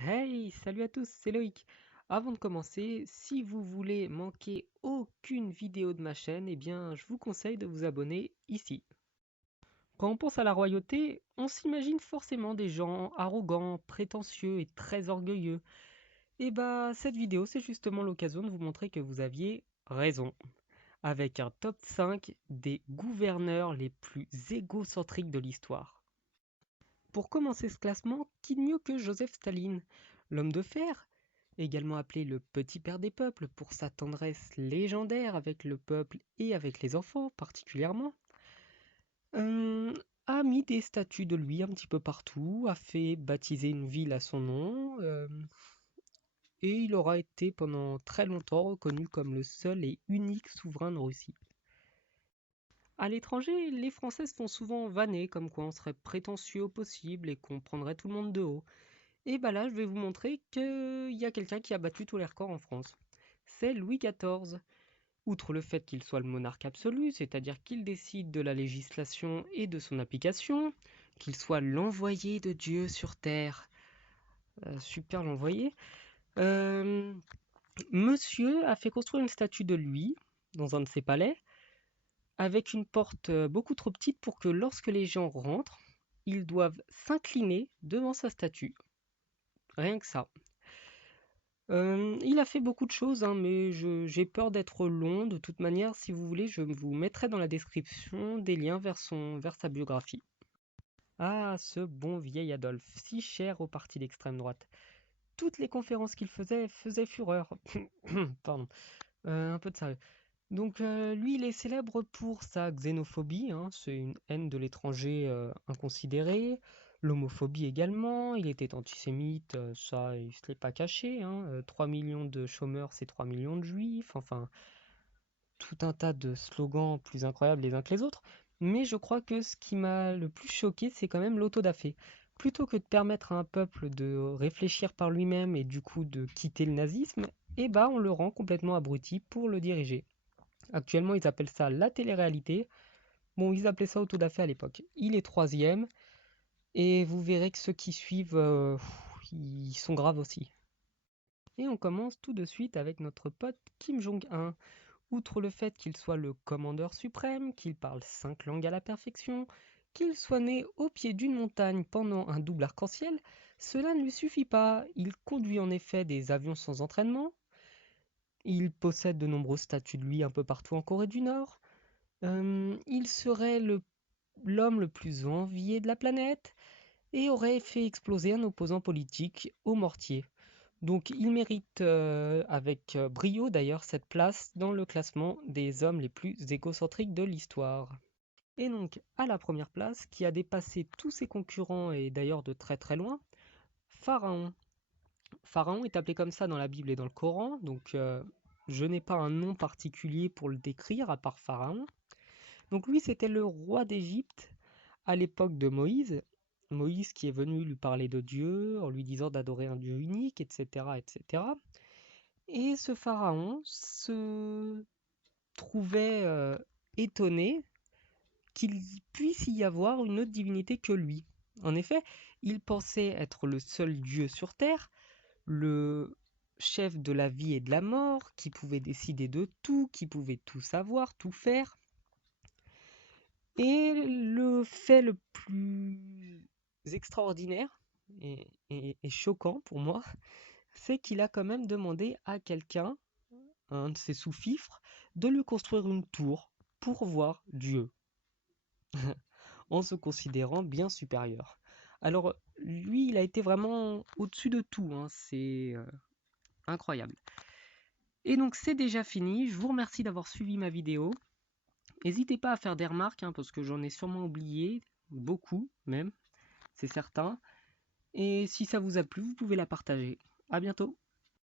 Hey, salut à tous, c'est Loïc. Avant de commencer, si vous voulez manquer aucune vidéo de ma chaîne, eh bien, je vous conseille de vous abonner ici. Quand on pense à la royauté, on s'imagine forcément des gens arrogants, prétentieux et très orgueilleux. Et bah, cette vidéo, c'est justement l'occasion de vous montrer que vous aviez raison, avec un top 5 des gouverneurs les plus égocentriques de l'histoire. Pour commencer ce classement, qui de mieux que Joseph Staline, l'homme de fer, également appelé le petit père des peuples pour sa tendresse légendaire avec le peuple et avec les enfants particulièrement, euh, a mis des statues de lui un petit peu partout, a fait baptiser une ville à son nom, et il aura été pendant très longtemps reconnu comme le seul et unique souverain de Russie. À l'étranger, les Français se font souvent vanner comme quoi on serait prétentieux au possible et qu'on prendrait tout le monde de haut. Et bah là, je vais vous montrer qu'il y a quelqu'un qui a battu tous les records en France. C'est Louis XIV. Outre le fait qu'il soit le monarque absolu, c'est-à-dire qu'il décide de la législation et de son application, qu'il soit l'envoyé de Dieu sur Terre, super l'envoyé, euh, Monsieur a fait construire une statue de lui dans un de ses palais, avec une porte beaucoup trop petite pour que lorsque les gens rentrent, ils doivent s'incliner devant sa statue. Rien que ça. Il a fait beaucoup de choses, hein, mais j'ai peur d'être long. De toute manière, si vous voulez, je vous mettrai dans la description des liens vers sa biographie. Ah, ce bon vieil Adolphe, si cher au parti d'extrême droite. Toutes les conférences qu'il faisait faisaient fureur. Pardon, un peu de sérieux. Donc, lui, il est célèbre pour sa xénophobie, hein, c'est une haine de l'étranger inconsidérée. L'homophobie également, il était antisémite, ça, il se l'est pas caché, hein. 3 millions de chômeurs, c'est 3 millions de juifs, enfin, tout un tas de slogans plus incroyables les uns que les autres. Mais je crois que ce qui m'a le plus choqué, c'est quand même l'autodafé. Plutôt que de permettre à un peuple de réfléchir par lui-même et du coup de quitter le nazisme, eh ben on le rend complètement abruti pour le diriger. Actuellement, ils appellent ça la télé-réalité. Bon, ils appelaient ça autodafé à l'époque. Il est troisième, et vous verrez que ceux qui suivent, ils sont graves aussi. Et on commence tout de suite avec notre pote Kim Jong-un. Outre le fait qu'il soit le commandeur suprême, qu'il parle 5 langues à la perfection, qu'il soit né au pied d'une montagne pendant un double arc-en-ciel, cela ne lui suffit pas. Il conduit en effet des avions sans entraînement, il possède de nombreuses statues de lui un peu partout en Corée du Nord, il serait l'homme le plus envié de la planète et aurait fait exploser un opposant politique au mortier. Donc il mérite avec brio d'ailleurs cette place dans le classement des hommes les plus égocentriques de l'histoire. Et donc à la première place, qui a dépassé tous ses concurrents et d'ailleurs de très très loin, Pharaon. Pharaon est appelé comme ça dans la Bible et dans le Coran, donc je n'ai pas un nom particulier pour le décrire à part Pharaon. Donc lui, c'était le roi d'Égypte à l'époque de Moïse. Moïse qui est venu lui parler de Dieu en lui disant d'adorer un Dieu unique, etc., etc. Et ce pharaon se trouvait étonné qu'il puisse y avoir une autre divinité que lui. En effet, il pensait être le seul Dieu sur terre, le chef de la vie et de la mort, qui pouvait décider de tout, qui pouvait tout savoir, tout faire. Et le fait le plus extraordinaire et choquant pour moi, c'est qu'il a quand même demandé à quelqu'un, un de ses sous-fifres, de lui construire une tour pour voir Dieu, en se considérant bien supérieur. Alors, lui, il a été vraiment au-dessus de tout, hein, c'est incroyable. Et donc, c'est déjà fini. Je vous remercie d'avoir suivi ma vidéo. N'hésitez pas à faire des remarques, hein, parce que j'en ai sûrement oublié, beaucoup même, c'est certain. Et si ça vous a plu, vous pouvez la partager. À bientôt!